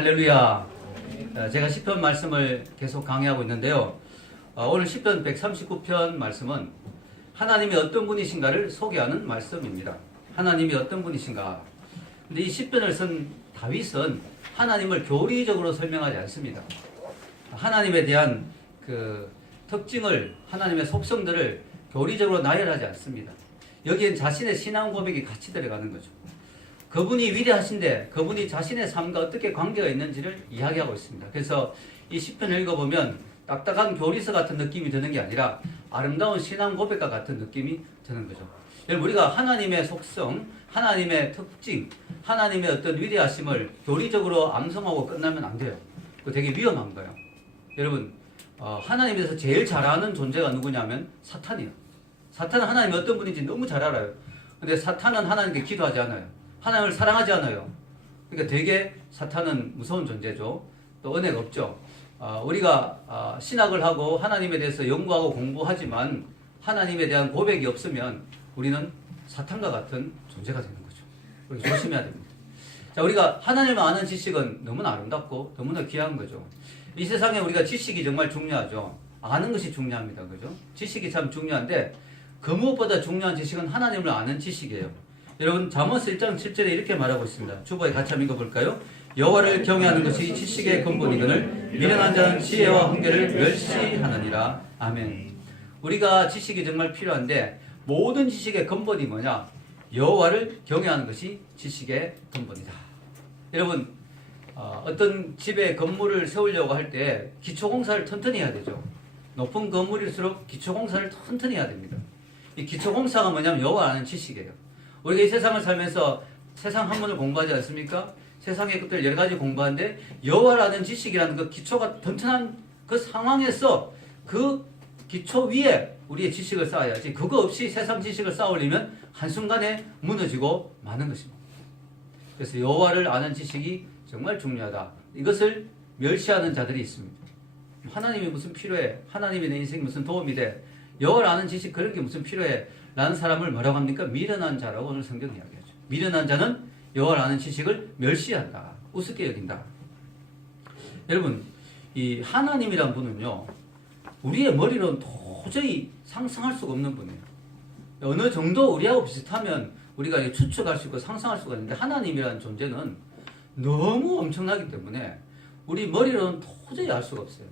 할렐루야. 제가 시편 말씀을 계속 강의하고 있는데요. 오늘 시편 139편 말씀은 하나님이 어떤 분이신가를 소개하는 말씀입니다. 하나님이 어떤 분이신가. 근데 이 시편을 쓴 다윗은 하나님을 교리적으로 설명하지 않습니다. 하나님에 대한 그 특징을, 하나님의 속성들을 교리적으로 나열하지 않습니다. 여기엔 자신의 신앙 고백이 같이 들어가는 거죠. 그분이 위대하신데 그분이 자신의 삶과 어떻게 관계가 있는지를 이야기하고 있습니다. 그래서 이 시편을 읽어보면 딱딱한 교리서 같은 느낌이 드는 게 아니라 아름다운 신앙 고백과 같은 느낌이 드는 거죠. 여러분, 우리가 하나님의 속성, 하나님의 특징, 하나님의 어떤 위대하심을 교리적으로 암송하고 끝나면 안 돼요. 그거 되게 위험한 거예요. 여러분, 하나님에 대해서 제일 잘 아는 존재가 누구냐면 사탄이에요. 사탄은 하나님이 어떤 분인지 너무 잘 알아요. 근데 사탄은 하나님께 기도하지 않아요. 하나님을 사랑하지 않아요. 그러니까 되게 사탄은 무서운 존재죠. 또 은혜가 없죠. 우리가 신학을 하고 하나님에 대해서 연구하고 공부하지만 하나님에 대한 고백이 없으면 우리는 사탄과 같은 존재가 되는 거죠. 그래서 조심해야 됩니다. 자, 우리가 하나님을 아는 지식은 너무나 아름답고 너무나 귀한 거죠. 이 세상에 우리가 지식이 정말 중요하죠. 아는 것이 중요합니다. 그죠? 지식이 참 중요한데 그 무엇보다 중요한 지식은 하나님을 아는 지식이에요. 여러분, 잠언스 1장 7절에 이렇게 말하고 있습니다. 주보에 같이 한번 읽어볼까요? 여호와를 경외하는 것이 지식의 근본이거늘 미련한 자는 지혜와 훈계를 멸시하느니라. 아멘. 우리가 지식이 정말 필요한데 모든 지식의 근본이 뭐냐? 여호와를 경외하는 것이 지식의 근본이다. 여러분, 어떤 집에 건물을 세우려고 할 때 기초공사를 튼튼히 해야 되죠. 높은 건물일수록 기초공사를 튼튼히 해야 됩니다. 이 기초공사가 뭐냐면 여호와 아는 지식이에요. 우리가 이 세상을 살면서 세상 학문을 공부하지 않습니까? 세상의 것들 여러 가지 공부하는데 여호와를 아는 지식이라는 그 기초가 튼튼한 그 상황에서 그 기초 위에 우리의 지식을 쌓아야지, 그거 없이 세상 지식을 쌓으려면 한순간에 무너지고 마는 것입니다. 그래서 여호와를 아는 지식이 정말 중요하다. 이것을 멸시하는 자들이 있습니다. 하나님이 무슨 필요해? 하나님이 내 인생에 무슨 도움이 돼? 여호와를 아는 지식 그런 게 무슨 필요해? 라는 사람을 뭐라고 합니까? 미련한 자라고 오늘 성경이 이야기하죠. 미련한 자는 여호와를 아는 지식을 멸시한다. 우습게 여긴다. 여러분, 이 하나님이란 분은요, 우리의 머리로는 도저히 상상할 수가 없는 분이에요. 어느 정도 우리하고 비슷하면 우리가 추측할 수 있고 상상할 수가 있는데 하나님이라는 존재는 너무 엄청나기 때문에 우리 머리로는 도저히 알 수가 없어요.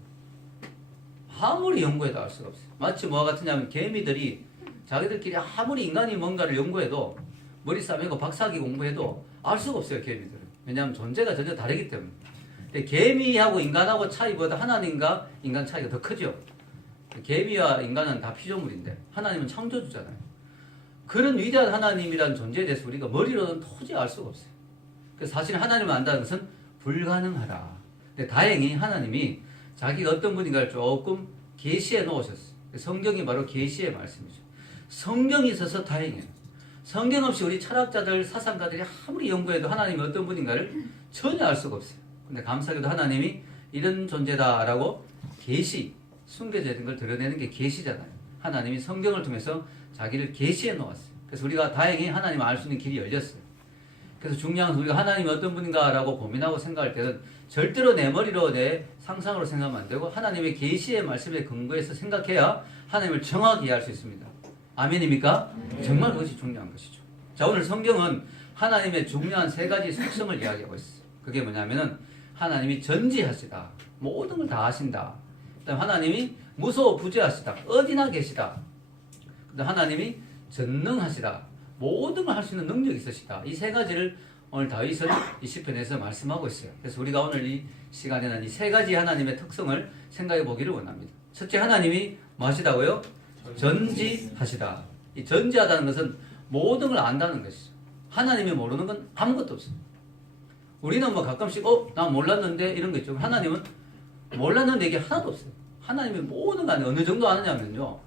아무리 연구해도 알 수가 없어요. 마치 뭐와 같으냐면 개미들이 자기들끼리 아무리 인간이 뭔가를 연구해도 머리 싸매고 박사학위 공부해도 알 수가 없어요. 개미들은. 왜냐하면 존재가 전혀 다르기 때문에. 근데 개미하고 인간하고 차이보다 하나님과 인간 차이가 더 크죠. 개미와 인간은 다 피조물인데 하나님은 창조주잖아요. 그런 위대한 하나님이라는 존재에 대해서 우리가 머리로는 도저히 알 수가 없어요. 그래서 사실 하나님을 안다는 것은 불가능하다. 근데 다행히 하나님이 자기가 어떤 분인가를 조금 계시해 놓으셨어요. 성경이 바로 계시의 말씀이죠. 성경이 있어서 다행이에요. 성경 없이 우리 철학자들, 사상가들이 아무리 연구해도 하나님이 어떤 분인가를 전혀 알 수가 없어요. 근데 감사하게도 하나님이 이런 존재다라고 계시, 숨겨져 있는 걸 드러내는 게 계시잖아요. 하나님이 성경을 통해서 자기를 계시해 놓았어요. 그래서 우리가 다행히 하나님을 알 수 있는 길이 열렸어요. 그래서 중요한 것은 우리가 하나님이 어떤 분인가라고 고민하고 생각할 때는 절대로 내 머리로 내 상상으로 생각하면 안 되고 하나님의 계시의 말씀에 근거해서 생각해야 하나님을 정확히 이해할 수 있습니다. 아멘입니까? 정말 그것이 중요한 것이죠. 자, 오늘 성경은 하나님의 중요한 세 가지 속성을 이야기하고 있어요. 그게 뭐냐면은 하나님이 전지하시다. 모든 걸 다 아신다. 그다음 하나님이 무소부재하시다. 어디나 계시다. 그다음 하나님이 전능하시다. 모든 걸 할 수 있는 능력이 있으시다. 이 세 가지를 오늘 다윗은 이 시편에서 말씀하고 있어요. 그래서 우리가 오늘 이 시간에는 이 세 가지 하나님의 특성을 생각해 보기를 원합니다. 첫째, 하나님이 뭐 하시다고요? 전지하시다. 이 전지하다는 것은 모든 걸 안다는 것이죠. 하나님이 모르는 건 아무것도 없어요. 우리는 뭐 가끔씩 나 몰랐는데 이런 거 있죠. 하나님은 몰랐는데 이게 하나도 없어요. 하나님이 모든 걸 어느 정도 아느냐면요,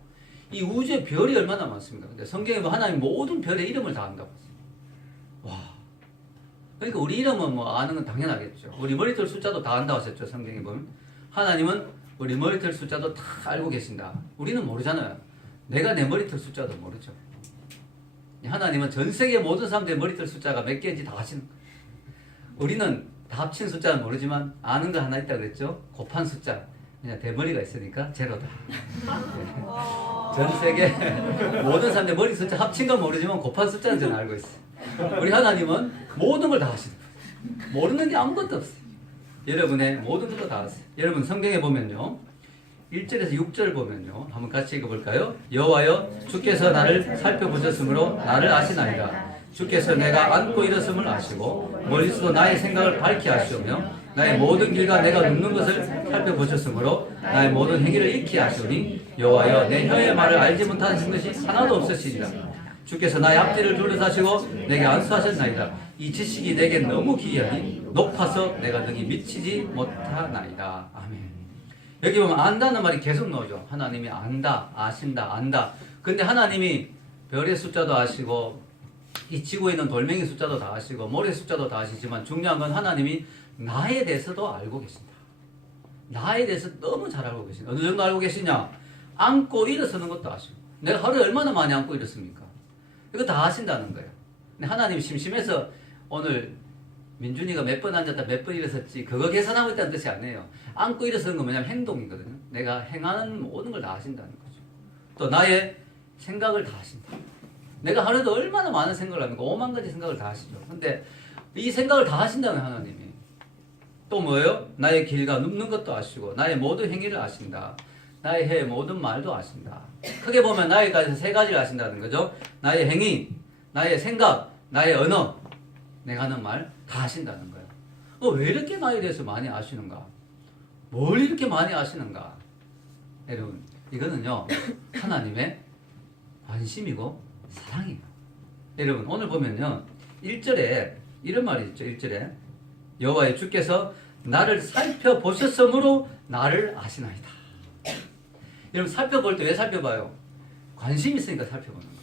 이 우주의 별이 얼마나 많습니까? 근데 성경에 보면 하나님 모든 별의 이름을 다 안다고 했어요. 와. 그러니까 우리 이름은 뭐 아는 건 당연하겠죠. 우리 머리털 숫자도 다 안다고 했었죠. 성경에 보면. 하나님은 우리 머리털 숫자도 다 알고 계신다. 우리는 모르잖아요. 내가 내 머리털 숫자도 모르죠. 하나님은 전 세계 모든 사람들의 머리털 숫자가 몇 개인지 다 아시는 거예요. 우리는 다 합친 숫자는 모르지만 아는 거 하나 있다 그랬죠? 곱한 숫자. 그냥 대머리가 있으니까 제로다. 전 세계 모든 사람들 머리 숫자 합친 건 모르지만 곱한 숫자는 저는 알고 있어요. 우리 하나님은 모든 걸 다 하시는 거예요. 모르는 게 아무것도 없어요. 여러분의 모든 것도 다 하세요. 여러분 성경에 보면요. 1절에서 6절 보면요. 한번 같이 읽어볼까요? 여호와여 주께서 나를 살펴보셨으므로 나를 아시나이다. 주께서 내가 앉고 일었음을 아시고 멀리서도 나의 생각을 밝히 아시오며 나의 모든 길과 내가 눕는 것을 살펴보셨으므로 나의 모든 행위를 익히 아시오니 여호와여 내 혀의 말을 알지 못하신 것이 하나도 없으시니라. 주께서 나의 앞뒤를 둘러사시고 내게 안수하셨나이다. 이 지식이 내게 너무 기이하니 높아서 내가 능히 미치지 못하나이다. 아멘. 여기 보면 안다는 말이 계속 나오죠. 하나님이 안다, 아신다, 안다. 근데 하나님이 별의 숫자도 아시고 이 지구에 있는 돌멩이 숫자도 다 아시고 모래 숫자도 다 아시지만 중요한 건 하나님이 나에 대해서도 알고 계신다. 나에 대해서 너무 잘 알고 계신다. 어느 정도 알고 계시냐? 앉고 일어서는 것도 아시고 내가 하루에 얼마나 많이 앉고 일었습니까? 이거 다 아신다는 거예요. 근데 하나님이 심심해서 오늘 민준이가 몇 번 앉았다 몇 번 일어섰지 그거 계산하고 있다는 뜻이 아니에요. 앉고 일어서는 건 뭐냐면 행동이거든요. 내가 행하는 모든 걸 다 아신다는 거죠. 또 나의 생각을 다 아신다. 내가 하루에도 얼마나 많은 생각을 합니까? 5만 가지 생각을 다 하시죠. 근데 이 생각을 다 하신다면 하나님이 또 뭐예요? 나의 길과 눕는 것도 아시고 나의 모든 행위를 아신다. 나의 해 모든 말도 아신다. 크게 보면 나에 대해서 세 가지를 아신다는 거죠. 나의 행위, 나의 생각, 나의 언어, 내가 하는 말 다 아신다는 거예요. 왜 이렇게 나에 대해서 많이 아시는가? 뭘 이렇게 많이 아시는가? 여러분, 이거는요 하나님의 관심이고 사랑이에요. 여러분 오늘 보면요 1절에 이런 말이 있죠. 1절에 여호와의 주께서 나를 살펴보셨으므로 나를 아시나이다. 여러분 살펴볼 때 왜 살펴봐요? 관심 있으니까 살펴보는 거죠.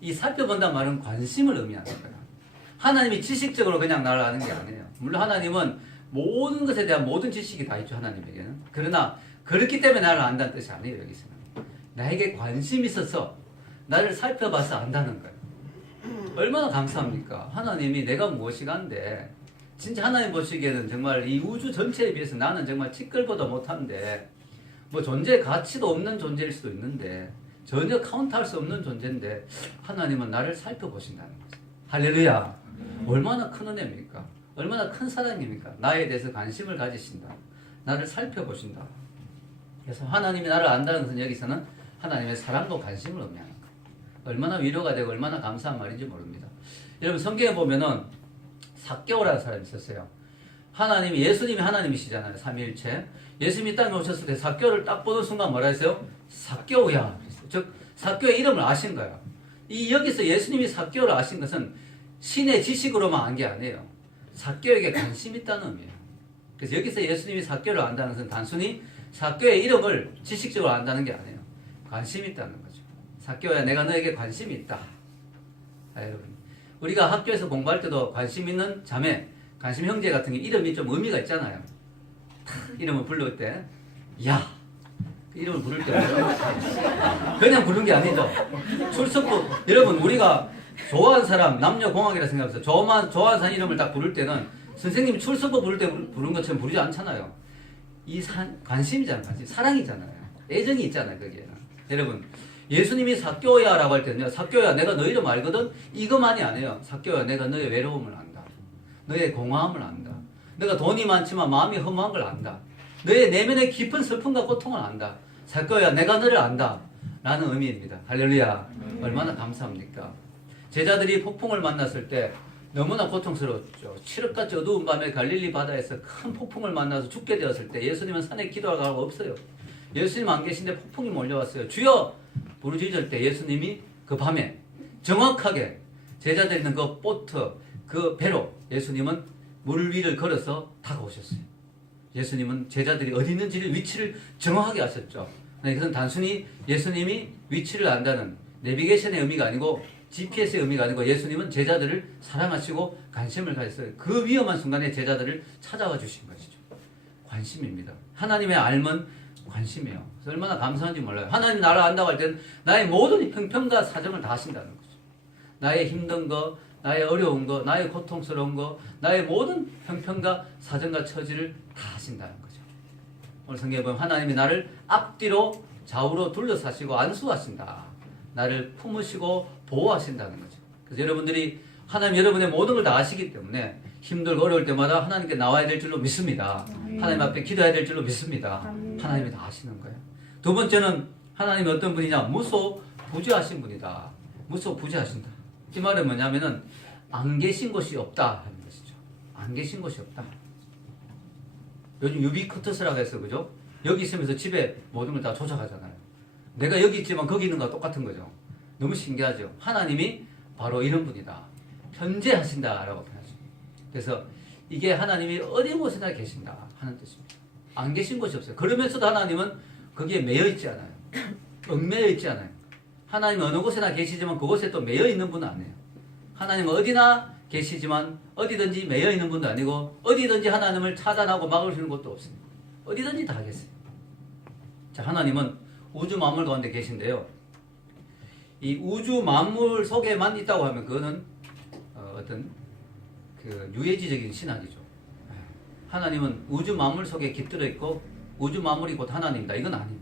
이 살펴본다는 말은 관심을 의미하는 거예요. 하나님이 지식적으로 그냥 나를 아는 게 아니에요. 물론 하나님은 모든 것에 대한 모든 지식이 다 있죠. 하나님에게는. 그러나 그렇기 때문에 나를 안다는 뜻이 아니에요. 여기서는. 나에게 관심이 있어서 나를 살펴봐서 안다는 거예요. 얼마나 감사합니까? 하나님이 내가 무엇이간데 진짜 하나님 보시기에는 정말 이 우주 전체에 비해서 나는 정말 티끌보다 못한데 뭐 존재의 가치도 없는 존재일 수도 있는데 전혀 카운트할 수 없는 존재인데 하나님은 나를 살펴보신다는 거죠. 할렐루야. 얼마나 큰 은혜입니까? 얼마나 큰 사랑입니까? 나에 대해서 관심을 가지신다. 나를 살펴보신다. 그래서 하나님이 나를 안다는 것은 여기서는 하나님의 사랑과 관심을 의미하는 거예요. 얼마나 위로가 되고 얼마나 감사한 말인지 모릅니다. 여러분 성경에 보면은 삭개오라는 사람이 있었어요. 하나님이 예수님이 하나님이시잖아요. 삼위일체. 예수님이 땅에 오셨을 때 삭개오를 딱 보는 순간 뭐라 했어요? 삭개오야. 즉 삭개오의 이름을 아신 거야. 이 여기서 예수님이 삭개오를 아신 것은 신의 지식으로만 안 게 아니에요. 삭개오에게 관심이 있다는 의미예요. 그래서 여기서 예수님이 삭개오를 안다는 것은 단순히 삭개오의 이름을 지식적으로 안다는 게 아니에요. 관심이 있다는 거죠. 삭개오야 내가 너에게 관심이 있다. 여러분 우리가 학교에서 공부할 때도 관심 있는 자매, 관심 형제 같은 게 이름이 좀 의미가 있잖아요. 이름을 부를 때 야! 이름을 부를 때 그냥 부르는 게 아니죠. 출석부 여러분 우리가 좋아하는 사람 남녀공학이라 생각해서 좋아하는 사람 이름을 딱 부를 때는 선생님이 출석부 부를 때 부르는 것처럼 부르지 않잖아요. 관심이잖아요. 관심. 사랑이잖아요. 애정이 있잖아요. 거기에는. 여러분 예수님이 삭개오야 라고 할 때는요. 삭개오야 내가 너 이름 알거든. 이것만이 아니에요. 삭개오야 내가 너의 외로움을 안다. 너의 공허함을 안다. 내가 돈이 많지만 마음이 허무한 걸 안다. 너의 내면의 깊은 슬픔과 고통을 안다. 삭개오야 내가 너를 안다. 라는 의미입니다. 할렐루야. 얼마나 감사합니까? 제자들이 폭풍을 만났을 때 너무나 고통스러웠죠. 칠흑같이 어두운 밤에 갈릴리 바다에서 큰 폭풍을 만나서 죽게 되었을 때 예수님은 산에 기도하고 없어요. 예수님 안 계신데 폭풍이 몰려왔어요. 주여! 부르짖을 때 예수님이 그 밤에 정확하게 제자들 있는 그 보트, 그 배로 예수님은 물 위를 걸어서 다가오셨어요. 예수님은 제자들이 어디 있는지를 위치를 정확하게 아셨죠. 이것은 단순히 예수님이 위치를 안다는 내비게이션의 의미가 아니고 GPS의 의미가 아니고 예수님은 제자들을 사랑하시고 관심을 가졌어요. 그 위험한 순간에 제자들을 찾아와 주신 것이죠. 관심입니다. 하나님의 알면 관심이에요. 그래서 얼마나 감사한지 몰라요. 하나님 나를 안다고 할 때는 나의 모든 형편과 사정을 다 하신다는 거죠. 나의 힘든 거, 나의 어려운 거, 나의 고통스러운 거, 나의 모든 형편과 사정과 처지를 다 아신다는 거죠. 오늘 성경에 보면 하나님이 나를 앞뒤로 좌우로 둘러싸시고 안수하신다. 나를 품으시고 보호하신다는 거죠. 그래서 여러분들이 하나님 여러분의 모든 걸 다 아시기 때문에 힘들고 어려울 때마다 하나님께 나와야 될 줄로 믿습니다. 하나님 앞에 기도해야 될 줄로 믿습니다. 하나님이 다 아시는 거예요. 두 번째는 하나님이 어떤 분이냐? 무소부지하신 분이다. 무소부지하신다. 이 말은 뭐냐면은 안 계신 곳이 없다 하는 것이죠. 안 계신 곳이 없다. 요즘 유비쿼터스라고 해서 그죠? 여기 있으면서 집에 모든 걸 다 조작하잖아요. 내가 여기 있지만 거기 있는 거와 똑같은 거죠. 너무 신기하죠. 하나님이 바로 이런 분이다. 현재하신다라고 표현하죠. 그래서 이게 하나님이 어디 곳에나 계신다 하는 뜻입니다. 안 계신 곳이 없어요. 그러면서도 하나님은 거기에 매여 있지 않아요. 얽매여 있지 않아요. 하나님은 어느 곳에나 계시지만 그곳에 또 매여 있는 분은 아니에요. 하나님은 어디나 계시지만 어디든지 매여 있는 분도 아니고 어디든지 하나님을 차단하고 막을 수 있는 것도 없습니다. 어디든지 다 계세요. 자, 하나님은 우주 만물 가운데 계신데요. 이 우주 만물 속에만 있다고 하면 그거는 어떤 그 유해지적인 신학이죠. 하나님은 우주 만물 속에 깃들어 있고 우주 만물이 곧 하나님이다. 이건 아니에요.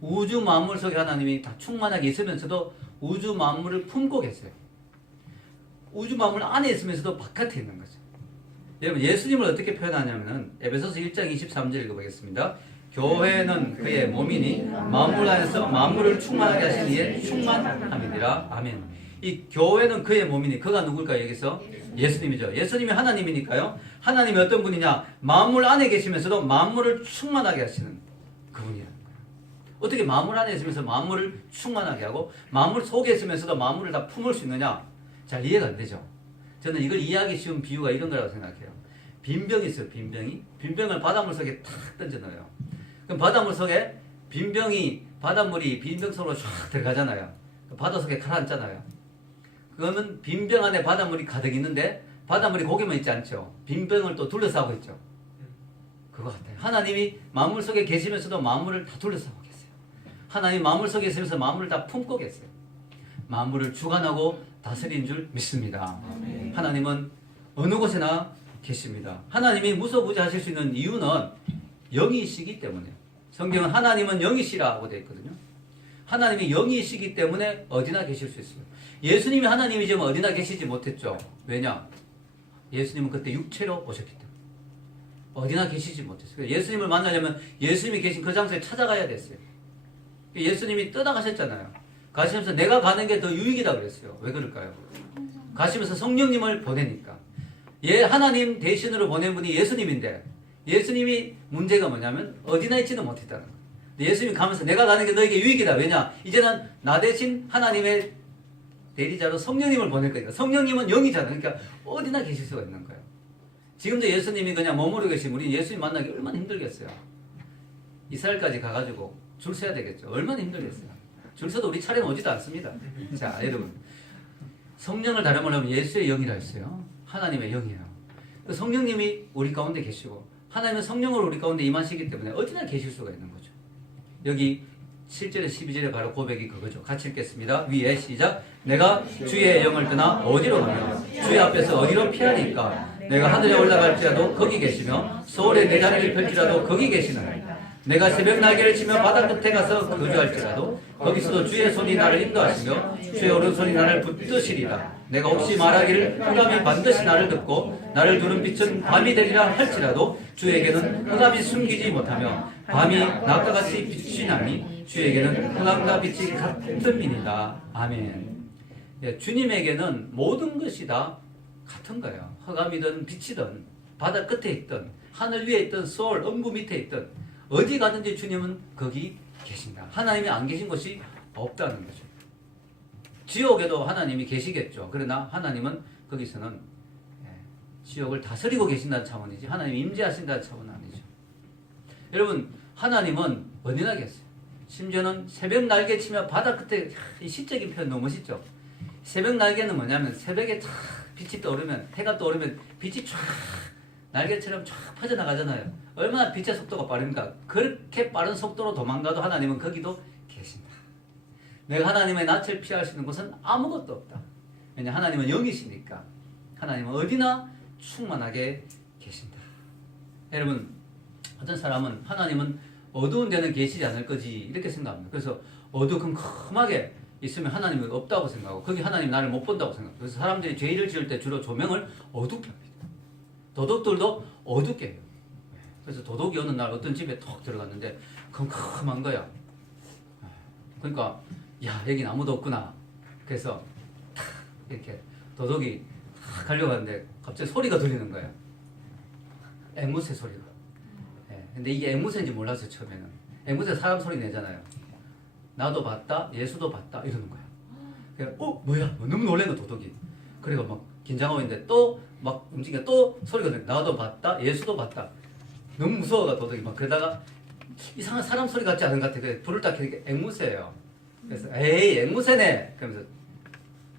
우주 만물 속에 하나님이 다 충만하게 있으면서도 우주 만물을 품고 계세요. 우주 만물 안에 있으면서도 바깥에 있는 거죠. 여러분 예수님을 어떻게 표현하냐면은 에베소서 1장 23절 읽어보겠습니다. 교회는 그의 몸이니 만물 안에서 만물을 충만하게 하신 이의 충만함이니라. 아멘. 이 교회는 그의 몸이니 그가 누굴까요? 여기서 예수님이죠. 예수님이 하나님이니까요. 하나님이 어떤 분이냐? 만물 안에 계시면서도 만물을 충만하게 하시는 그분이라는 거예요. 어떻게 만물 안에 있으면서 만물을 충만하게 하고 만물 속에 있으면서도 만물을 다 품을 수 있느냐? 잘 이해가 안 되죠. 저는 이걸 이해하기 쉬운 비유가 이런 거라고 생각해요. 빈병이 있어요. 빈병이. 빈병을 바닷물 속에 탁 던져 넣어요. 그럼 바닷물 속에 빈병이 바닷물이 빈병 속으로 쫙 들어가잖아요. 바다 속에 가라앉잖아요. 그거는 빈병 안에 바닷물이 가득 있는데 바닷물이 거기만 있지 않죠. 빈병을 또 둘러싸고 있죠. 그거 같아요. 하나님이 만물 속에 계시면서도 만물을 다 둘러싸고 계세요. 하나님 만물 속에 있으면서 만물을 다 품고 계세요. 만물을 주관하고 다스리는 줄 믿습니다. 하나님은 어느 곳에나 계십니다. 하나님이 무소부지하실 수 있는 이유는 영이시기 때문에. 성경은 하나님은 영이시라고 되어 있거든요. 하나님이 영이시기 때문에 어디나 계실 수 있어요. 예수님이 하나님이지만 어디나 계시지 못했죠. 왜냐? 예수님은 그때 육체로 오셨기 때문에 어디나 계시지 못했어요. 예수님을 만나려면 예수님이 계신 그 장소에 찾아가야 됐어요. 예수님이 떠나가셨잖아요. 가시면서 내가 가는 게 더 유익이다 그랬어요. 왜 그럴까요? 가시면서 성령님을 보내니까. 하나님 대신으로 보낸 분이 예수님인데 예수님이 문제가 뭐냐면 어디나 있지는 못했다는 거예요. 예수님이 가면서 내가 가는 게 너에게 유익이다. 왜냐? 이제는 나 대신 하나님의 대리자로 성령님을 보낼 거니까. 성령님은 영이잖아요. 그러니까 어디나 계실 수가 있는 거예요. 지금도 예수님이 그냥 머무르고 계시면 우리 예수님 만나기 얼마나 힘들겠어요. 이스라엘까지 가가지고 줄 서야 되겠죠. 얼마나 힘들겠어요. 줄 서도 우리 차례는 오지도 않습니다. 자, 여러분. 성령을 다른 말로 하면 예수의 영이라 했어요. 하나님의 영이에요. 성령님이 우리 가운데 계시고 하나님은 성령으로 우리 가운데 임하시기 때문에 어디나 계실 수가 있는 거죠. 여기 7절에 12절에 바로 고백이 그거죠. 같이 읽겠습니다. 위에 시작. 내가 주의 영을 떠나 어디로 가며 주의 앞에서 어디로 피하니까 내가 하늘에 올라갈지라도 거기 계시며 소울에 내 다리를 펼지라도 거기 계시나니 내가 새벽 날개를 치며 바다 끝에 가서 거주할지라도 거기서도 주의 손이 나를 인도하시며 주의 오른손이 나를 붙드시리라. 내가 혹시 말하기를 흑암이 반드시 나를 덮고 나를 두른 빛은 밤이 되리라 할지라도 주에게는 흑암이 숨기지 못하며 밤이 낮과 같이 빛이 나니 주에게는 흑암과 빛이 같은 민이다. 아멘. 예, 주님에게는 모든 것이 다 같은 거예요. 흑암이든 빛이든 바다 끝에 있든 하늘 위에 있든 소울 음부 밑에 있든 어디 가든지 주님은 거기 계신다. 하나님이 안 계신 곳이 없다는 거죠. 지옥에도 하나님이 계시겠죠. 그러나 하나님은 거기서는 지옥을 다스리고 계신다는 차원이지 하나님이 임재하신다는 차원은 아니죠. 여러분 하나님은 어디나 계세요. 심지어는 새벽 날개 치며 바다 끝에 이 시적인 표현 너무 멋있죠. 새벽 날개는 뭐냐면 새벽에 쫙 빛이 떠오르면 해가 떠오르면 빛이 쫙 날개처럼 쫙 퍼져나가잖아요. 얼마나 빛의 속도가 빠릅니까? 그렇게 빠른 속도로 도망가도 하나님은 거기도 계신다. 내가 하나님의 낯을 피할 수 있는 곳은 아무것도 없다. 왜냐 하나님은 영이시니까. 하나님은 어디나 충만하게 계신다. 여러분, 어떤 사람은 하나님은 어두운 데는 계시지 않을 거지 이렇게 생각합니다. 그래서 어두컴컴하게 있으면 하나님은 없다고 생각하고 거기 하나님 나를 못 본다고 생각해요. 그래서 사람들이 죄를 지을 때 주로 조명을 어둡게 합니다. 도둑들도 어둡게 해요. 그래서 도둑이 어느 날 어떤 집에 톡 들어갔는데 컴컴한 거야. 그러니까 야 여긴 아무도 없구나. 그래서 탁 이렇게 도둑이 탁 가려고 하는데 갑자기 소리가 들리는 거야. 앵무새 소리가. 근데 이게 앵무새인지 몰랐어요 처음에는. 앵무새 사람 소리 내잖아요. 나도 봤다, 예수도 봤다 이러는 거야. 그래서 뭐야? 너무 놀래는 도둑이. 그리고 막 긴장하고 있는데 또 막 움직여 또 소리가 들려. 나도 봤다, 예수도 봤다. 너무 무서워가 도둑이 막 그러다가 이상한 사람 소리 같지 않은 것 같아. 그래서 불을 딱 켜니까 앵무새예요. 그래서 에이 앵무새네. 그러면서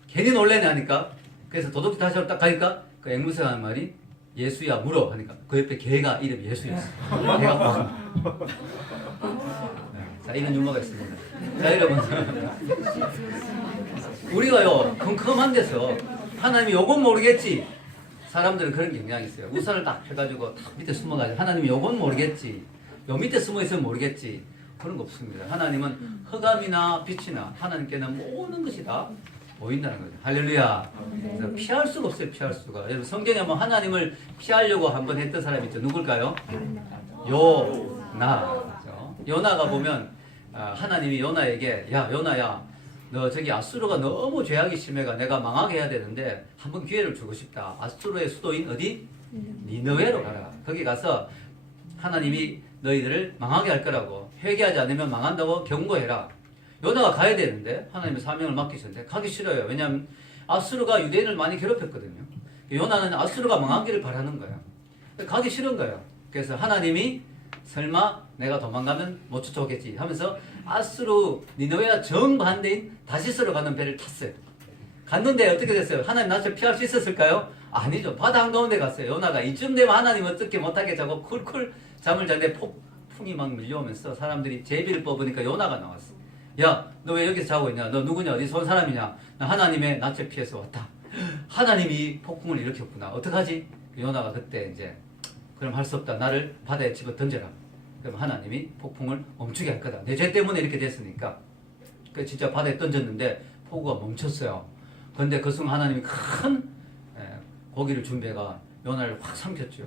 괜히 놀래네 하니까 그래서 도둑이 다시 딱 가니까 그 앵무새가 하는 말이 예수야 물어 하니까 그 옆에 개가 이름이 예수였어. 개가 막. 자 이런 유머가 있습니다. 자 여러분 우리가요 컴컴한 데서 하나님이 요건 모르겠지. 사람들은 그런 경향이 있어요. 우산을 딱 펴가지고 딱 밑에 숨어가지고 하나님이 요건 모르겠지. 요 밑에 숨어 있으면 모르겠지. 그런 거 없습니다. 하나님은 흑암이나 빛이나 하나님께는 모든 것이 다 보인다는 거죠. 할렐루야. 그래서 피할 수가 없어요. 피할 수가. 여러분 성경에 뭐 하나님을 피하려고 한번 했던 사람이 있죠. 누굴까요? 요나. 요나가 보면 하나님이 요나에게 야 요나야 너 저기 아수르가 너무 죄악이 심해가 내가 망하게 해야 되는데 한번 기회를 주고 싶다. 아수르의 수도인 어디? 니느웨로 가라. 거기 가서 하나님이 너희들을 망하게 할 거라고 회개하지 않으면 망한다고 경고해라. 요나가 가야 되는데 하나님의 사명을 맡기셨는데 가기 싫어요. 왜냐하면 아수르가 유대인을 많이 괴롭혔거든요. 요나는 아수르가 망하기를 바라는 거야. 가기 싫은 거예요. 그래서 하나님이 설마 내가 도망가면 못 쫓아오겠지 하면서 아수르 니느웨와 정반대인 다시스로 가는 배를 탔어요. 갔는데 어떻게 됐어요? 하나님 나를 피할 수 있었을까요? 아니죠. 바다 한가운데 갔어요. 요나가 이쯤 되면 하나님 어떻게 못하게 자고 쿨쿨 잠을 자는데 폭풍이 막 밀려오면서 사람들이 제비를 뽑으니까 요나가 나왔어. 야, 너 왜 여기서 자고 있냐? 너 누구냐? 어디서 온 사람이냐? 나 하나님의 낯을 피해서 왔다. 하나님이 폭풍을 일으켰구나. 어떡하지? 요나가 그때 이제 그럼 할 수 없다. 나를 바다에 집어 던져라. 그럼 하나님이 폭풍을 멈추게 할 거다. 내 죄 때문에 이렇게 됐으니까. 그 진짜 바다에 던졌는데 폭우가 멈췄어요. 그런데 그 순간 하나님이 큰 고기를 준비해가 요나를 확 삼켰죠.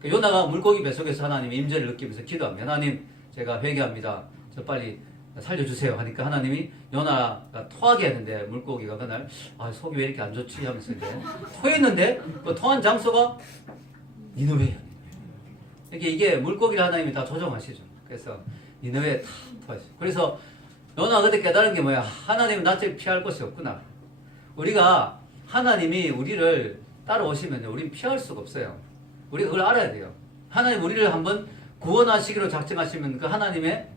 그 요나가 물고기 뱃속에서 하나님의 임재를 느끼면서 기도합니다. 하나님 제가 회개합니다. 저 빨리 살려주세요 하니까 하나님이 요나가 토하게 했는데 물고기가 그날 속이 왜 이렇게 안 좋지 하면서 이제 토했는데 그 토한 장소가 니느웨예요. 이게 물고기를 하나님이 다 조정하시죠. 그래서 니느웨에 다 토하시죠. 그래서 요나가 그때 깨달은 게 뭐야? 하나님은 나를 피할 곳이 없구나. 우리가 하나님이 우리를 따라오시면 우리는 피할 수가 없어요. 우리가 그걸 알아야 돼요. 하나님 우리를 한번 구원하시기로 작정하시면 그 하나님의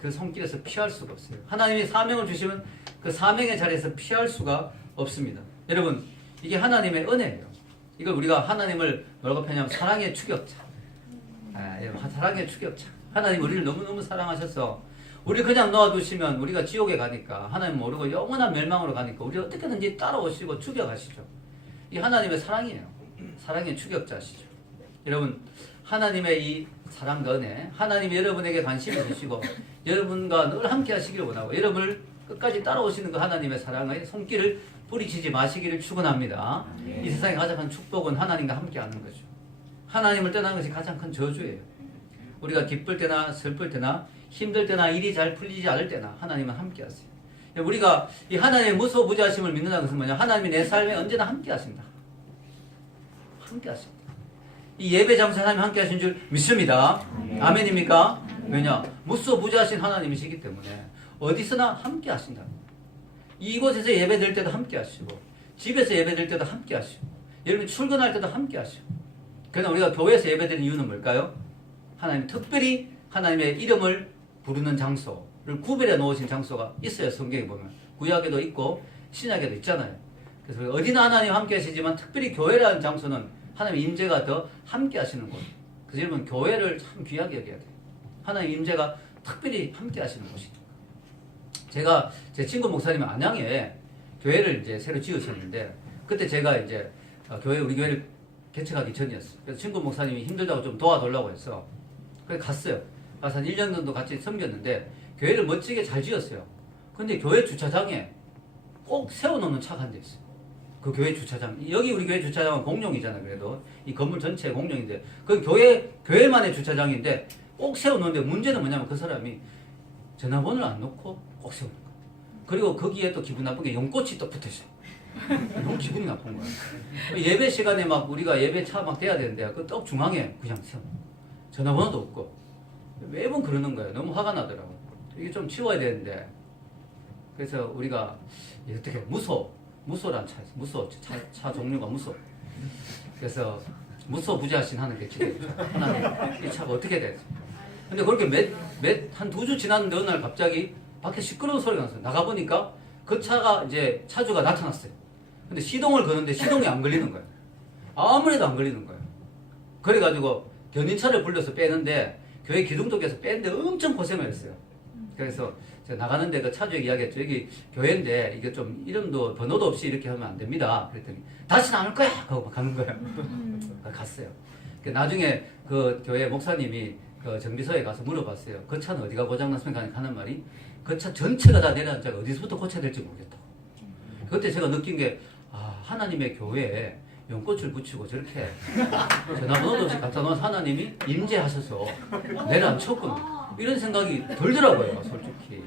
그 손길에서 피할 수가 없어요. 하나님이 사명을 주시면 그 사명의 자리에서 피할 수가 없습니다. 여러분 이게 하나님의 은혜예요. 이걸 우리가 하나님을 뭐라고 표현하면 사랑의 추격자. 사랑의 추격자. 하나님 우리를 너무너무 사랑하셔서 우리 그냥 놓아두시면 우리가 지옥에 가니까 하나님 모르고 영원한 멸망으로 가니까 우리 어떻게든지 따라오시고 추격하시죠. 이 하나님의 사랑이에요. 사랑의 추격자시죠. 여러분 하나님의 이 사랑과 은혜 하나님이 여러분에게 관심을 주시고 여러분과 늘 함께 하시기를 원하고 여러분을 끝까지 따라오시는 그 하나님의 사랑의 손길을 뿌리치지 마시기를 축원합니다. 이 세상의 가장 큰 축복은 하나님과 함께 하는 거죠. 하나님을 떠나는 것이 가장 큰 저주예요. 우리가 기쁠 때나 슬플 때나 힘들 때나 일이 잘 풀리지 않을 때나 하나님은 함께 하세요. 우리가 이 하나님의 무소부지하심을 믿는다는 것은 뭐냐? 하나님이 내 삶에 언제나 함께 하신다. 함께 하십니다. 이 예배 장소에 하나님 함께 하신 줄 믿습니다. 아멘입니까? 왜냐? 무소부지하신 하나님이시기 때문에 어디서나 함께 하신다. 이곳에서 예배 드릴 때도 함께 하시고 집에서 예배 드릴 때도 함께 하시고 여러분 출근할 때도 함께 하시고 그러나 우리가 교회에서 예배 드리는 이유는 뭘까요? 하나님 특별히 하나님의 이름을 부르는 장소를 구별해 놓으신 장소가 있어요. 성경에 보면 구약에도 있고 신약에도 있잖아요. 그래서 어디나 하나님 함께 하시지만 특별히 교회라는 장소는 하나님의 임재가 더 함께 하시는 곳. 그래서 여러분 교회를 참 귀하게 여겨야 돼요. 하나님의 임재가 특별히 함께 하시는 곳이니까. 제가 제 친구 목사님이 안양에 교회를 이제 새로 지으셨는데 그때 제가 이제 우리 교회를 개척하기 전이었어요. 그래서 친구 목사님이 힘들다고 좀 도와달라고 해서 그래서 갔어요. 가서 한 1년 정도 같이 섬겼는데 교회를 멋지게 잘 지었어요. 근데 교회 주차장에 꼭 세워놓는 차가 한 대 있어요. 그 교회 주차장. 여기 우리 교회 주차장은 공용이잖아요. 그래도 이 건물 전체 공용인데 그 교회만의 주차장인데 꼭 세워놓는데 문제는 뭐냐면 그 사람이 전화번호를 안 놓고 꼭 세우는 거예요. 그리고 거기에 또 기분 나쁜 게 연꽃이 또 붙어있어요. 너무 기분이 나쁜 거야. 예배 시간에 막 우리가 예배차 막 돼야 되는데 그 떡 중앙에 그냥 세워. 전화번호도 없고 매번 그러는 거예요. 너무 화가 나더라고. 이게 좀 치워야 되는데 그래서 우리가 어떻게 무소란 차였어. 무소 차 종류가 무소. 그래서 무소부지하신 하나님께 기도했죠. 하나님 이 차가 어떻게 됐어? 근데 그렇게 한 2주 지났는데 어느 날 갑자기 밖에 시끄러운 소리가 났어요. 나가보니까 그 차가 이제 차주가 나타났어요. 근데 시동을 거는데 시동이 안 걸리는 거예요. 아무래도 안 걸리는 거예요. 그래가지고 견인차를 불러서 빼는데 교회 기둥 쪽에서 빼는데 엄청 고생을 했어요. 그래서 제가 나가는데 그 차주에게 이야기했죠. 여기 교회인데 이게 좀 이름도 번호도 없이 이렇게 하면 안 됩니다. 그랬더니 다시는 안 올 거야! 하고 가는 거예요. 갔어요. 나중에 그 교회 목사님이 그 정비소에 가서 물어봤어요. 그 차는 어디가 고장났습니까? 하는 말이 그 차 전체가 다 내려앉아 차가 어디서부터 고쳐야 될지 모르겠다고. 그때 제가 느낀 게 하나님의 교회에 연꽃을 붙이고 저렇게 전화번호도 없이 갖다 놓은 하나님이 임재하셔서 내려앉혔구나. 이런 생각이 들더라고요, 솔직히.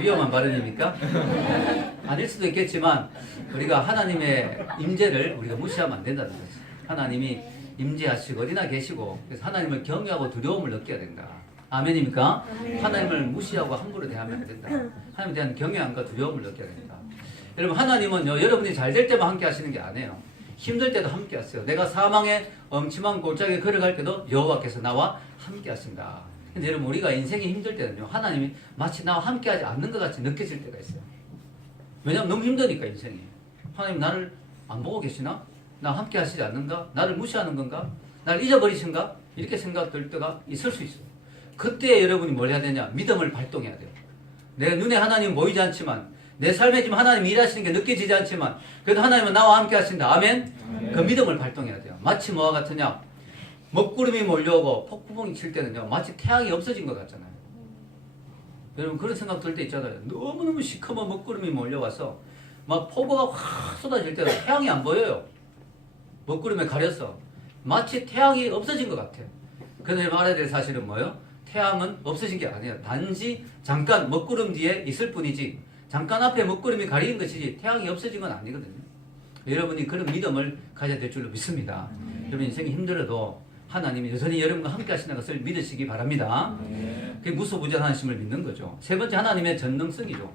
위험한 발언입니까? 아닐 수도 있겠지만 우리가 하나님의 임재를 우리가 무시하면 안 된다는 거지. 하나님이 임재하시고 어디나 계시고 그래서 하나님을 경외하고 두려움을 느껴야 된다. 아멘입니까? 하나님을 무시하고 함부로 대하면 안 된다. 하나님에 대한 경외함과 두려움을 느껴야 된다. 여러분 하나님은요 여러분이 잘 될 때만 함께 하시는 게 아니에요. 힘들 때도 함께 하세요. 내가 사망의 엄침한 골짜기에 걸어갈 때도 여호와께서 나와 함께 하신다. 근데 여러분 우리가 인생이 힘들 때는요 하나님이 마치 나와 함께 하지 않는 것 같이 느껴질 때가 있어요. 왜냐하면 너무 힘드니까 인생이. 하나님 나를 안 보고 계시나? 나 함께 하시지 않는가? 나를 무시하는 건가? 나를 잊어버리신가? 이렇게 생각될 때가 있을 수 있어요. 그때 여러분이 뭘 해야 되냐? 믿음을 발동해야 돼요. 내 눈에 하나님 보이지 않지만 내 삶에 지금 하나님이 일하시는 게 느껴지지 않지만 그래도 하나님은 나와 함께 하신다. 아멘? 그 믿음을 발동해야 돼요. 마치 뭐와 같으냐? 먹구름이 몰려오고 폭풍이 칠 때는요 마치 태양이 없어진 것 같잖아요. 여러분 그런 생각 들 때 있잖아요. 너무너무 시커먼 먹구름이 몰려와서 막 폭우가 확 쏟아질 때는 태양이 안 보여요. 먹구름에 가려서 마치 태양이 없어진 것 같아요. 그래서 말해야 될 사실은 뭐예요? 태양은 없어진 게 아니에요. 단지 잠깐 먹구름 뒤에 있을 뿐이지 잠깐 앞에 먹구름이 가리는 것이지 태양이 없어진 건 아니거든요. 여러분이 그런 믿음을 가져야 될 줄로 믿습니다. 여러분 인생이 힘들어도 하나님이 여전히 여러분과 함께 하시는 것을 믿으시기 바랍니다. 그게 무소부지하심을 믿는 거죠. 세 번째 하나님의 전능성이죠.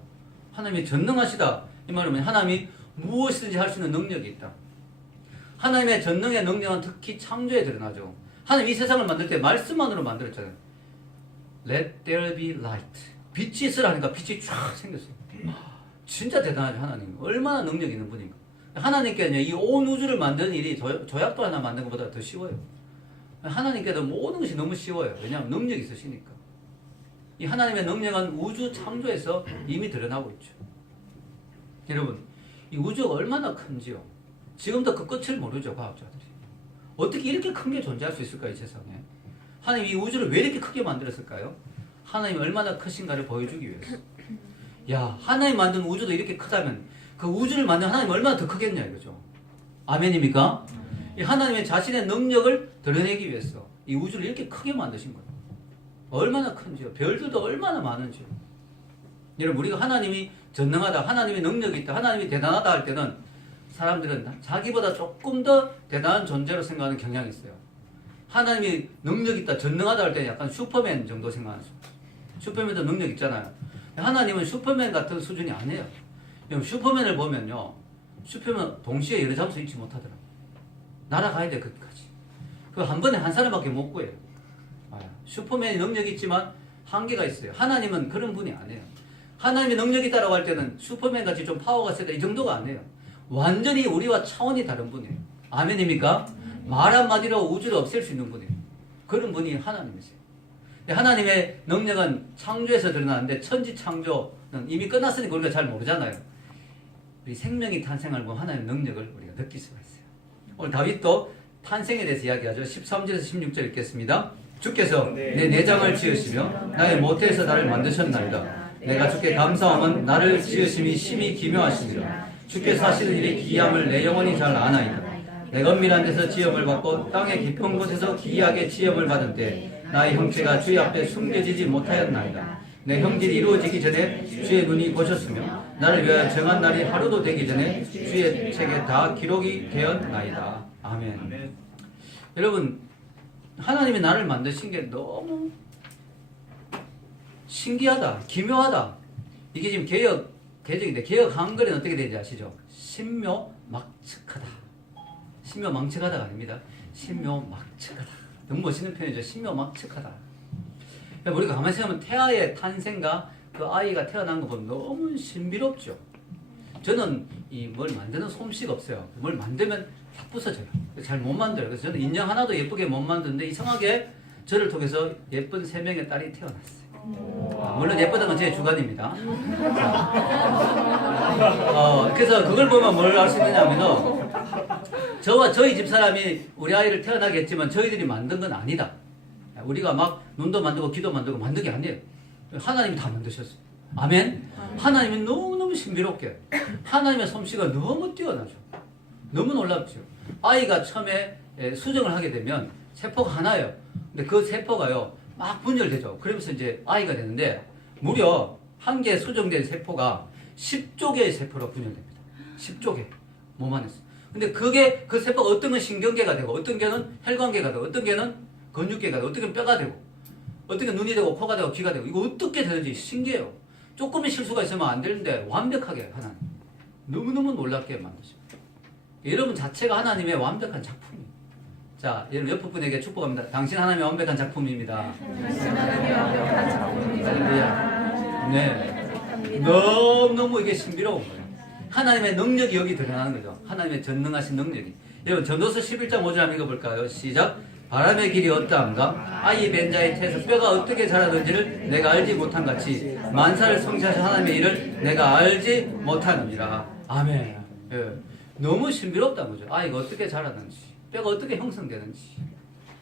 하나님이 전능하시다. 이 말은 하나님이 무엇이든지 할 수 있는 능력이 있다. 하나님의 전능의 능력은 특히 창조에 드러나죠. 하나님 이 세상을 만들 때 말씀만으로 만들었잖아요. Let there be light. 빛이 있으라 하니까 빛이 쫙 생겼어요. 진짜 대단하죠 하나님. 얼마나 능력 있는 분인가. 하나님께는 이 온 우주를 만드는 일이 조약도 하나 만드는 것보다 더 쉬워요. 하나님께도 모든 것이 너무 쉬워요. 왜냐하면 능력이 있으시니까. 이 하나님의 능력은 우주 창조에서 이미 드러나고 있죠. 여러분 이 우주가 얼마나 큰지요. 지금도 그 끝을 모르죠 과학자들이. 어떻게 이렇게 큰 게 존재할 수 있을까요 이 세상에. 하나님 이 우주를 왜 이렇게 크게 만들었을까요? 하나님이 얼마나 크신가를 보여주기 위해서. 야 하나님 만든 우주도 이렇게 크다면 그 우주를 만든 하나님 얼마나 더 크겠냐 이거죠. 아멘입니까? 이 하나님의 자신의 능력을 드러내기 위해서 이 우주를 이렇게 크게 만드신 거예요. 얼마나 큰지요. 별들도 얼마나 많은지요. 여러분 우리가 하나님이 전능하다, 하나님의 능력이 있다, 하나님이 대단하다 할 때는 사람들은 자기보다 조금 더 대단한 존재로 생각하는 경향이 있어요. 하나님이 능력 있다, 전능하다 할 때는 약간 슈퍼맨 정도 생각하죠. 슈퍼맨도 능력 있잖아요. 하나님은 슈퍼맨 같은 수준이 아니에요. 슈퍼맨을 보면요, 슈퍼맨 동시에 여러 장소 잊지 못하더라고요. 날아가야 돼 거기까지. 그 한 번에 한 사람밖에 못 구해요. 슈퍼맨이 능력이 있지만 한계가 있어요. 하나님은 그런 분이 아니에요. 하나님이 능력이 있다고 할 때는 슈퍼맨 같이 좀 파워가 세다 이 정도가 아니에요. 완전히 우리와 차원이 다른 분이에요. 아멘입니까? 말 한마디로 우주를 없앨 수 있는 분이에요. 그런 분이 하나님이세요. 하나님의 능력은 창조에서 드러나는데 천지 창조는 이미 끝났으니까 우리가 잘 모르잖아요. 우리 생명이 탄생하고 하나님의 능력을 우리가 느낄 수가 있어요. 오늘 다윗도 탄생에 대해서 이야기하죠. 13절에서 16절 읽겠습니다. 주께서 내 내장을 지으시며 나의 모태에서 나를 만드셨나이다. 내가 주께 감사함은 나를 지으심이 심히 기묘하시니라. 주께서 하시는 일이 기이함을 내 영혼이 잘 아나이다. 내가 은밀한 데서 지음을 받고 땅의 깊은 곳에서 기이하게 지음을 받은 때 나의 형체가 주의 앞에 숨겨지지 못하였나이다. 내 형질이 이루어지기 전에 주의 눈이 보셨으며 나를 위하여 정한 날이 하루도 되기 전에 주의 책에 다 기록이 되었나이다. 아멘. 여러분, 하나님이 나를 만드신 게 너무 신기하다, 기묘하다. 이게 지금 개정인데 개역 한글에는 어떻게 되는지 아시죠? 신묘막측하다. 신묘망측하다가 아닙니다. 신묘막측하다. 너무 멋있는 표현이죠. 신묘막측하다. 우리가 가만히 생각하면 태아의 탄생과 그 아이가 태어난 거 보면 너무 신비롭죠. 저는 이 뭘 만드는 솜씨가 없어요. 뭘 만들면 다 부서져요. 잘 못 만들어요. 그래서 저는 인형 하나도 예쁘게 못 만드는데 이상하게 저를 통해서 예쁜 3명의 딸이 태어났어요. 물론 예쁘다는 건 제 주관입니다. 그래서 그걸 보면 뭘 알 수 있느냐면은 저와 저희 집사람이 우리 아이를 태어나게 했지만 저희들이 만든 건 아니다. 우리가 막 눈도 만들고 귀도 만들고 만든 게 아니에요. 하나님이 다 만드셨어요. 아멘? 하나님이 너무너무 신비롭게 하나님의 솜씨가 너무 뛰어나죠. 너무 놀랍죠. 아이가 처음에 수정을 하게 되면 세포가 하나예요. 근데 그 세포가요 막 분열되죠. 그러면서 이제 아이가 되는데 무려 한 개 수정된 세포가 10조 개의 세포로 분열됩니다. 10조 개 몸 안에서. 근데 그게 그 세포가 어떤 건 신경계가 되고 어떤 개는 혈관계가 되고 어떤 개는 근육계가 되고 어떤 개는 뼈가 되고 어떤 게 눈이 되고 코가 되고 귀가 되고 이거 어떻게 되는지 신기해요. 조금의 실수가 있으면 안 되는데 완벽하게 하나님 너무너무 놀랍게 만드십니다. 여러분 자체가 하나님의 완벽한 작품이에요. 자, 여러분 옆에 분에게 축복합니다. 당신 하나님의 완벽한 작품입니다. 당신 하나님의 완벽한 작품입니다. 네. 너무너무 이게 신비로운 거예요. 하나님의 능력이 여기 드러나는 거죠. 하나님의 전능하신 능력이. 여러분 전도서 11장 5절 한번 읽어볼까요? 시작. 바람의 길이 어떠한가? 아이 벤 자의 태에서 뼈가 어떻게 자라는지를 내가 알지 못한 같이 만사를 성취하신 하나님의 일을 내가 알지 못하느니라. 아멘. 예. 너무 신비롭다는 거죠. 아이가 어떻게 자라는지, 뼈가 어떻게 형성되는지.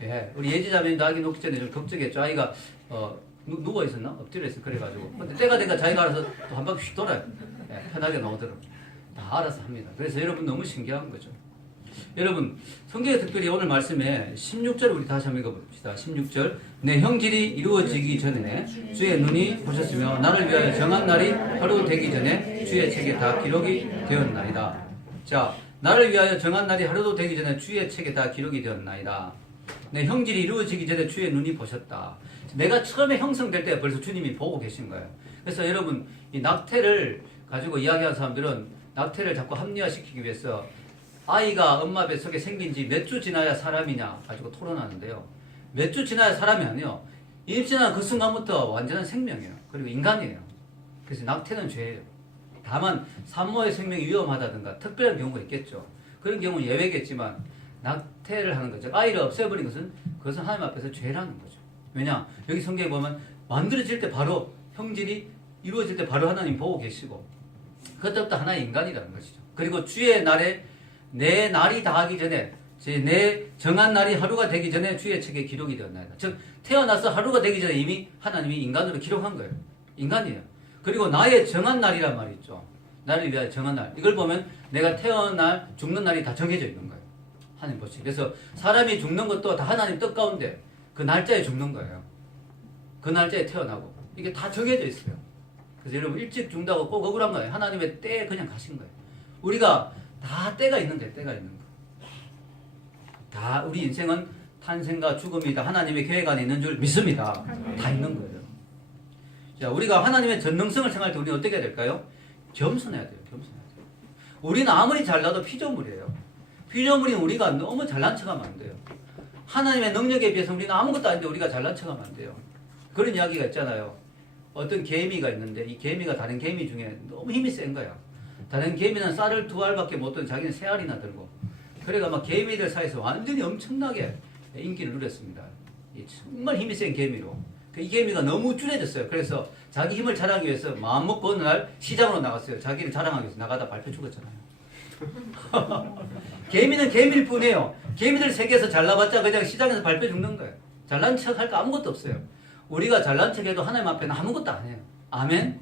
예. 우리 예지자매님도 아기 놓기 전에 좀 걱정했죠. 아이가 누워 있었나? 엎드려 있어. 그래가지고. 근데 때가 되니까 자기가 알아서 또 한 바퀴 휙 돌아요. 예. 편하게 나오도록. 다 알아서 합니다. 그래서 여러분 너무 신기한 거죠. 여러분 성경에 특별히 오늘 말씀에 16절 우리 다시 한번 읽어봅시다. 16절 내 형질이 이루어지기 전에 주의 눈이 보셨으며 나를 위하여 정한 날이 하루 되기 전에 주의 책에 다 기록이 되었나이다. 자, 나를 위하여 정한 날이 하루도 되기 전에 주의 책에 다 기록이 되었나이다. 내 형질이 이루어지기 전에 주의 눈이 보셨다. 내가 처음에 형성될 때 벌써 주님이 보고 계신 거예요. 그래서 여러분 이 낙태를 가지고 이야기하는 사람들은 낙태를 자꾸 합리화시키기 위해서 아이가 엄마 뱃속에 생긴 지 몇 주 지나야 사람이냐 가지고 토론하는데요. 몇 주 지나야 사람이 아니에요. 임신한 그 순간부터 완전한 생명이에요. 그리고 인간이에요. 그래서 낙태는 죄예요. 다만 산모의 생명이 위험하다든가 특별한 경우가 있겠죠. 그런 경우는 예외겠지만 낙태를 하는 거죠. 아이를 없애버린 것은 그것은 하나님 앞에서 죄라는 거죠. 왜냐? 여기 성경에 보면 만들어질 때 바로 형질이 이루어질 때 바로 하나님 보고 계시고 그때부터 하나의 인간이라는 것이죠. 그리고 주의 날에 내 날이 다하기 전에 내 정한 날이 하루가 되기 전에 주의 책에 기록이 되었나이다. 즉 태어나서 하루가 되기 전에 이미 하나님이 인간으로 기록한 거예요. 인간이에요. 그리고 나의 정한 날이란 말이 있죠. 나를 위하여 정한 날. 이걸 보면 내가 태어날 죽는 날이 다 정해져 있는 거예요. 하나님 보시. 그래서 사람이 죽는 것도 다 하나님 뜻 가운데 그 날짜에 죽는 거예요. 그 날짜에 태어나고 이게 다 정해져 있어요. 그래서 여러분 일찍 죽는다고 꼭 억울한 거예요. 하나님의 때에 그냥 가신 거예요. 우리가 다 때가 있는 거예요. 때가 있는 거. 다 우리 인생은 탄생과 죽음이다. 하나님의 계획 안에 있는 줄 믿습니다. 다 있는 거예요. 자, 우리가 하나님의 전능성을 생각할 때 우리는 어떻게 해야 될까요? 겸손해야 돼요. 겸손해야 돼요. 우리는 아무리 잘나도 피조물이에요. 피조물인 우리가 너무 잘난 척하면 안 돼요. 하나님의 능력에 비해서 우리는 아무것도 아닌데 우리가 잘난 척하면 안 돼요. 그런 이야기가 있잖아요. 어떤 개미가 있는데 이 개미가 다른 개미 중에 너무 힘이 센 거야. 다른 개미는 쌀을 2알밖에 못 들고 자기는 3알이나 들고. 그래가 막 개미들 사이에서 완전히 엄청나게 인기를 누렸습니다. 정말 힘이 센 개미로. 이 개미가 너무 쭈해졌어요. 그래서 자기 힘을 자랑하기 위해서 마음 먹고 어느 날 시장으로 나갔어요. 자기를 자랑하기 위해서 나가다 발표 죽었잖아요. 개미는 개미일 뿐이에요. 개미들 세계에서 잘나봤자 그냥 시장에서 발표 죽는 거예요. 잘난 척 할 거 아무것도 없어요. 우리가 잘난 척해도 하나님 앞에는 아무것도 안 해요. 아멘?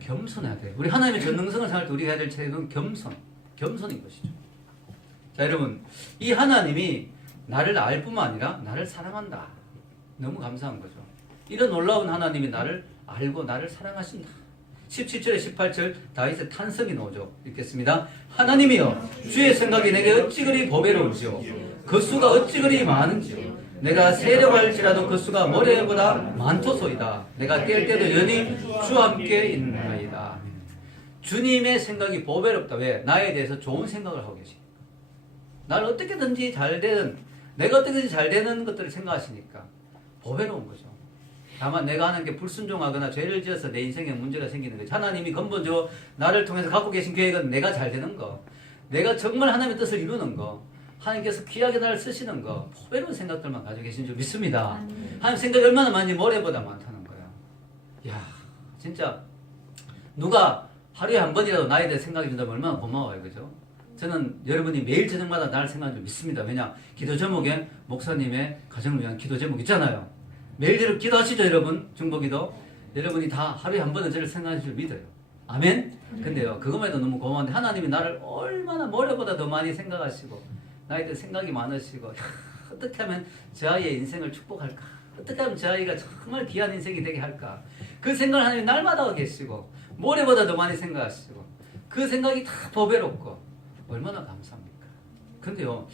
겸손해야 돼요. 우리 하나님의 전능성을 생각할 때 우리가 해야 될 책은 겸손인 것이죠. 자, 여러분, 이 하나님이 나를 알 뿐만 아니라 나를 사랑한다. 너무 감사한 거죠. 이런 놀라운 하나님이 나를 알고 나를 사랑하신다. 17절에 18절 다윗의 탄성이 나오죠. 읽겠습니다. 하나님이여 주의 생각이 내게 어찌 그리 보배로운지요 그 수가 어찌 그리 많은지요 내가 세려갈지라도 그 수가 모래보다 많도소이다. 내가 깰 때도 연히 주와 함께 있나이다. 주님의 생각이 보배롭다. 왜? 나에 대해서 좋은 생각을 하고 계시니까. 나를 어떻게든지 잘 되는, 내가 어떻게든지 잘 되는 것들을 생각하시니까 보배로운 거죠. 다만 내가 하는 게 불순종하거나 죄를 지어서 내 인생에 문제가 생기는 거죠. 하나님이 근본적으로 나를 통해서 갖고 계신 계획은 내가 잘 되는 거, 내가 정말 하나님의 뜻을 이루는 거, 하나님께서 귀하게 나를 쓰시는 거, 보배로운 생각들만 가지고 계신 줄 믿습니다. 하나님 생각이 얼마나 많은지 모래보다 많다는 거야. 야, 진짜 누가 하루에 한 번이라도 나에 대해 생각해 준다면 얼마나 고마워요. 그죠? 저는 여러분이 매일 저녁마다 나를 생각하는 줄 믿습니다. 왜냐? 기도 제목에 목사님의 가정을 위한 기도 제목 있잖아요. 매일 기도하시죠, 여러분? 중보기도. 여러분이 다 하루에 한 번은 저를 생각하는 줄 믿어요. 아멘? 근데요, 그것만 해도 너무 고마운데 하나님이 나를 얼마나 모래보다 더 많이 생각하시고 나에 대해 생각이 많으시고 어떻게 하면 저 아이의 인생을 축복할까? 어떻게 하면 저 아이가 정말 귀한 인생이 되게 할까? 그 생각을 하나님이 날마다 하고 계시고 모래보다 더 많이 생각하시고 그 생각이 다 보배롭고 얼마나 감사합니까? 근데요,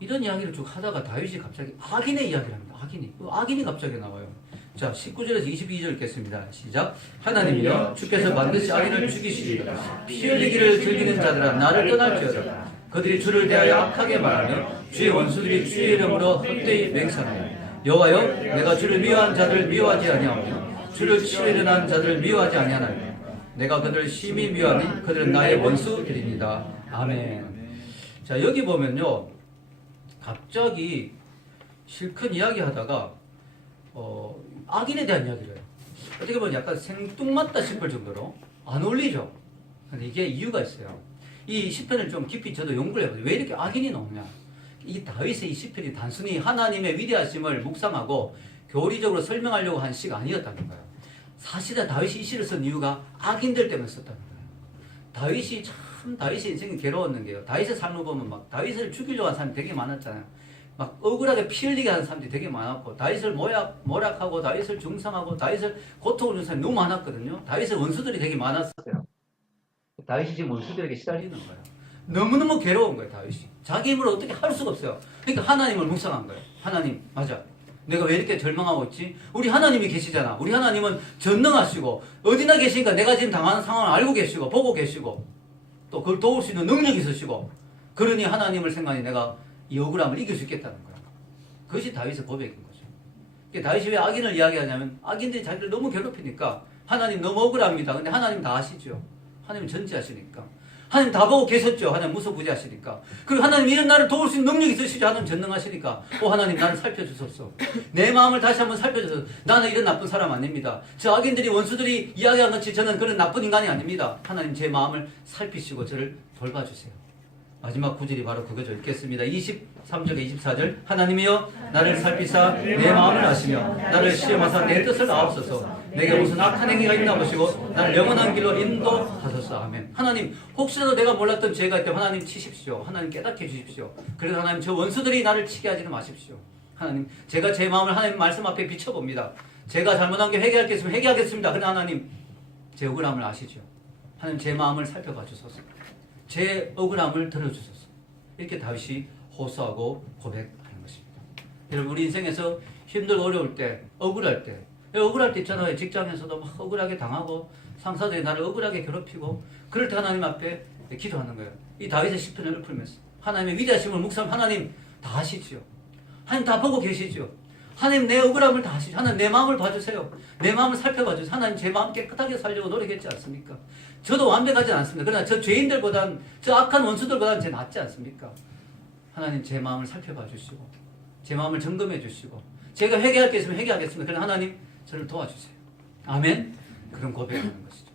이런 이야기를 쭉 하다가 다윗이 갑자기 악인의 이야기를 합니다. 악인이 갑자기 나와요. 자, 19절에서 22절 읽겠습니다. 시작. 하나님이여 주께서 반드시 악인을 죽이시리라. 피 흘리기를 즐기는 자들아 나를 떠날지어다. 그들이 주를 대하여 악하게 말하며 주의 원수들이 주의 이름으로 헛되이 맹세하며 여호와여 내가 주를 미워한 자들을 미워하지 아니하며 주를 치려는 한 자들을 미워하지 아니하나니 내가 그들을 심히 미워하니 그들은 나의 원수들입니다. 아멘. 자, 여기 보면요, 갑자기 실컷 이야기하다가 악인에 대한 이야기를 해요. 어떻게 보면 약간 생뚱맞다 싶을 정도로 안 어울리죠. 근데 이게 이유가 있어요. 이 시편을 좀 깊이 저도 연구를 해봤어요. 왜 이렇게 악인이 나오냐. 이 다윗의 이 시편이 단순히 하나님의 위대하심을 묵상하고 교리적으로 설명하려고 한 시가 아니었다는 거예요. 사실은 다윗이 이 시를 쓴 이유가 악인들 때문에 썼다는 거예요. 다윗의 인생이 괴로웠는 게요. 다윗의 삶을 보면 막 다윗을 죽이려고 하는 사람이 되게 많았잖아요. 막 억울하게 피 흘리게 하는 사람들이 되게 많았고, 다윗을 모략하고, 다윗을 중상하고, 다윗을 고통을 주는 사람이 너무 많았거든요. 다윗의 원수들이 되게 많았어요. 다윗이 지금 원수들에게 시달리는 거예요. 너무너무 괴로운 거예요, 다윗이. 자기 힘으로 어떻게 할 수가 없어요. 그러니까 하나님을 묵상한 거예요. 하나님, 맞아. 내가 왜 이렇게 절망하고 있지? 우리 하나님이 계시잖아. 우리 하나님은 전능하시고, 어디나 계시니까 내가 지금 당하는 상황을 알고 계시고, 보고 계시고, 또 그걸 도울 수 있는 능력이 있으시고, 그러니 하나님을 생각하니 내가 이 억울함을 이길 수 있겠다는 거야. 그것이 다윗의 고백인 거죠. 그러니까 다윗이 왜 악인을 이야기하냐면 악인들이 자기를 너무 괴롭히니까 하나님 너무 억울합니다. 근데 하나님 다 아시죠. 하나님 전지하시니까. 하나님 다 보고 계셨죠. 하나님 무소부지하시니까. 그리고 하나님 이런 나를 도울 수 있는 능력이 있으시죠. 하나님 전능하시니까. 하나님 나를 살펴주소서. 내 마음을 다시 한번 살펴주소서. 나는 이런 나쁜 사람 아닙니다. 저 악인들이 원수들이 이야기한 것이 저는 그런 나쁜 인간이 아닙니다. 하나님 제 마음을 살피시고 저를 돌봐주세요. 마지막 구절이 바로 그거죠. 읽겠습니다. 23절에 24절. 하나님이여 나를 살피사 내 마음을 아시며 나를 시험하사 내 뜻을 아옵소서. 내게 무슨 악한 행위가 있나 보시고 나를 영원한 길로 인도하소서. 아멘. 하나님, 혹시라도 내가 몰랐던 죄가 있다면 하나님 치십시오. 하나님 깨닫게 해주십시오. 그래서 하나님 저 원수들이 나를 치게 하지는 마십시오. 하나님, 제가 제 마음을 하나님 말씀 앞에 비춰봅니다. 제가 잘못한 게 회개할 게 있으면 회개하겠습니다. 그러나 하나님, 제 억울함을 아시죠. 하나님 제 마음을 살펴봐 주소서. 제 억울함을 들어주소서. 이렇게 다윗이 호소하고 고백하는 것입니다. 여러분, 우리 인생에서 힘들고 어려울 때, 억울할 때 있잖아요. 직장에서도 막 억울하게 당하고 상사들이 나를 억울하게 괴롭히고 그럴 때 하나님 앞에 기도하는 거예요. 이 다윗의 시편을 풀면서 하나님의 위대하심을 묵상. 하나님 다 아시죠. 하나님 다 보고 계시죠. 하나님 내 억울함을 다 아시죠. 하나님 내 마음을 봐주세요. 내 마음을 살펴봐 주세요. 하나님 제 마음 깨끗하게 살려고 노력했지 않습니까? 저도 완벽하지 않습니다. 그러나 저 죄인들보단, 저 악한 원수들보다는 제 낫지 않습니까? 하나님 제 마음을 살펴봐 주시고 제 마음을 점검해 주시고 제가 회개할 게 있으면 회개하겠습니다. 그러나 하나님 저를 도와주세요. 아멘. 그런 고백하는 것이죠.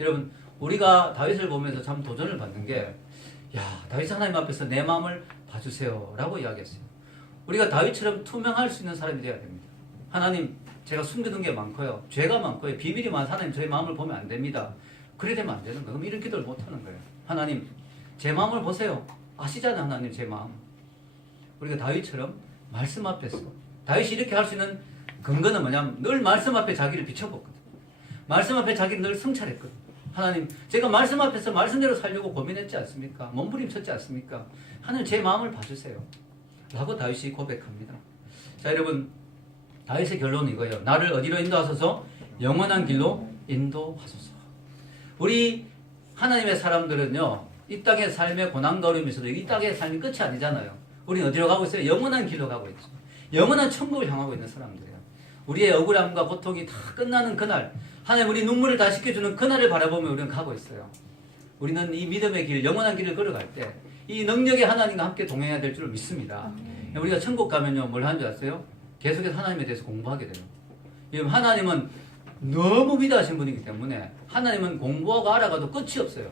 여러분, 우리가 다윗을 보면서 참 도전을 받는 게, 다윗 하나님 앞에서 내 마음을 봐주세요라고 이야기했어요. 우리가 다윗처럼 투명할 수 있는 사람이 되어야 됩니다. 하나님, 제가 숨겨둔 게 많고요, 죄가 많고요, 비밀이 많아서 하나님 저희 마음을 보면 안 됩니다. 그래 되면 안 되는 거예요. 그럼 이런 기도를 못 하는 거예요. 하나님, 제 마음을 보세요. 아시잖아요, 하나님 제 마음. 우리가 다윗처럼 말씀 앞에서, 다윗이 이렇게 할 수 있는 근거는 뭐냐면 늘 말씀 앞에 자기를 비춰봤거든. 말씀 앞에 자기를 늘 성찰했거든. 하나님, 제가 말씀 앞에서 말씀대로 살려고 고민했지 않습니까? 몸부림쳤지 않습니까? 하나님 제 마음을 봐주세요 라고 다윗이 고백합니다. 자, 여러분, 다윗의 결론은 이거예요. 나를 어디로 인도하소서? 영원한 길로 인도하소서. 우리 하나님의 사람들은요, 이 땅의 삶의 고난거림에서도 이 땅의 삶이 끝이 아니잖아요. 우리는 어디로 가고 있어요? 영원한 길로 가고 있죠. 영원한 천국을 향하고 있는 사람들이에요. 우리의 억울함과 고통이 다 끝나는 그날, 하나님 우리 눈물을 다 씻겨주는 그날을 바라보며 우리는 가고 있어요. 우리는 이 믿음의 길, 영원한 길을 걸어갈 때 이 능력의 하나님과 함께 동행해야 될 줄 믿습니다. 우리가 천국 가면요, 뭘 하는 줄 아세요? 계속해서 하나님에 대해서 공부하게 돼요. 여러분, 하나님은 너무 위대하신 분이기 때문에 하나님은 공부하고 알아가도 끝이 없어요.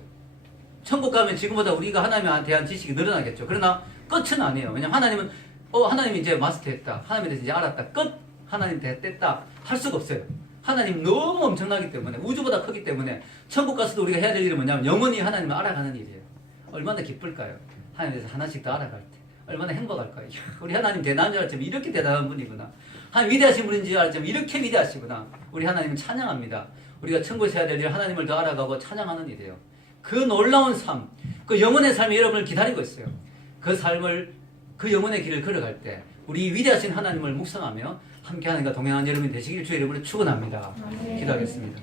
천국 가면 지금보다 우리가 하나님에 대한 지식이 늘어나겠죠. 그러나 끝은 아니에요. 왜냐하면 하나님은 하나님이 이제 마스터했다, 하나님에 대해서 이제 알았다, 끝, 하나님 됐다 할 수가 없어요. 하나님 너무 엄청나기 때문에, 우주보다 크기 때문에 천국 가서도 우리가 해야 될 일은 뭐냐면 영원히 하나님을 알아가는 일이에요. 얼마나 기쁠까요? 하나님에 대해서 하나씩 더 알아갈 때 얼마나 행복할까요? 우리 하나님 대단한 줄 알았지만 이렇게 대단한 분이구나. 하나님 위대하신 분인 줄 알았지만 이렇게 위대하시구나. 우리 하나님은 찬양합니다. 우리가 천국에서 해야 될 일, 하나님을 더 알아가고 찬양하는 일이에요. 그 놀라운 삶, 그 영혼의 삶이 여러분을 기다리고 있어요. 그 삶을, 그 영혼의 길을 걸어갈 때 우리 위대하신 하나님을 묵상하며 함께 하나님과 동행하는 여러분이 되시길 주의 이름으로 축원합니다. 기도하겠습니다.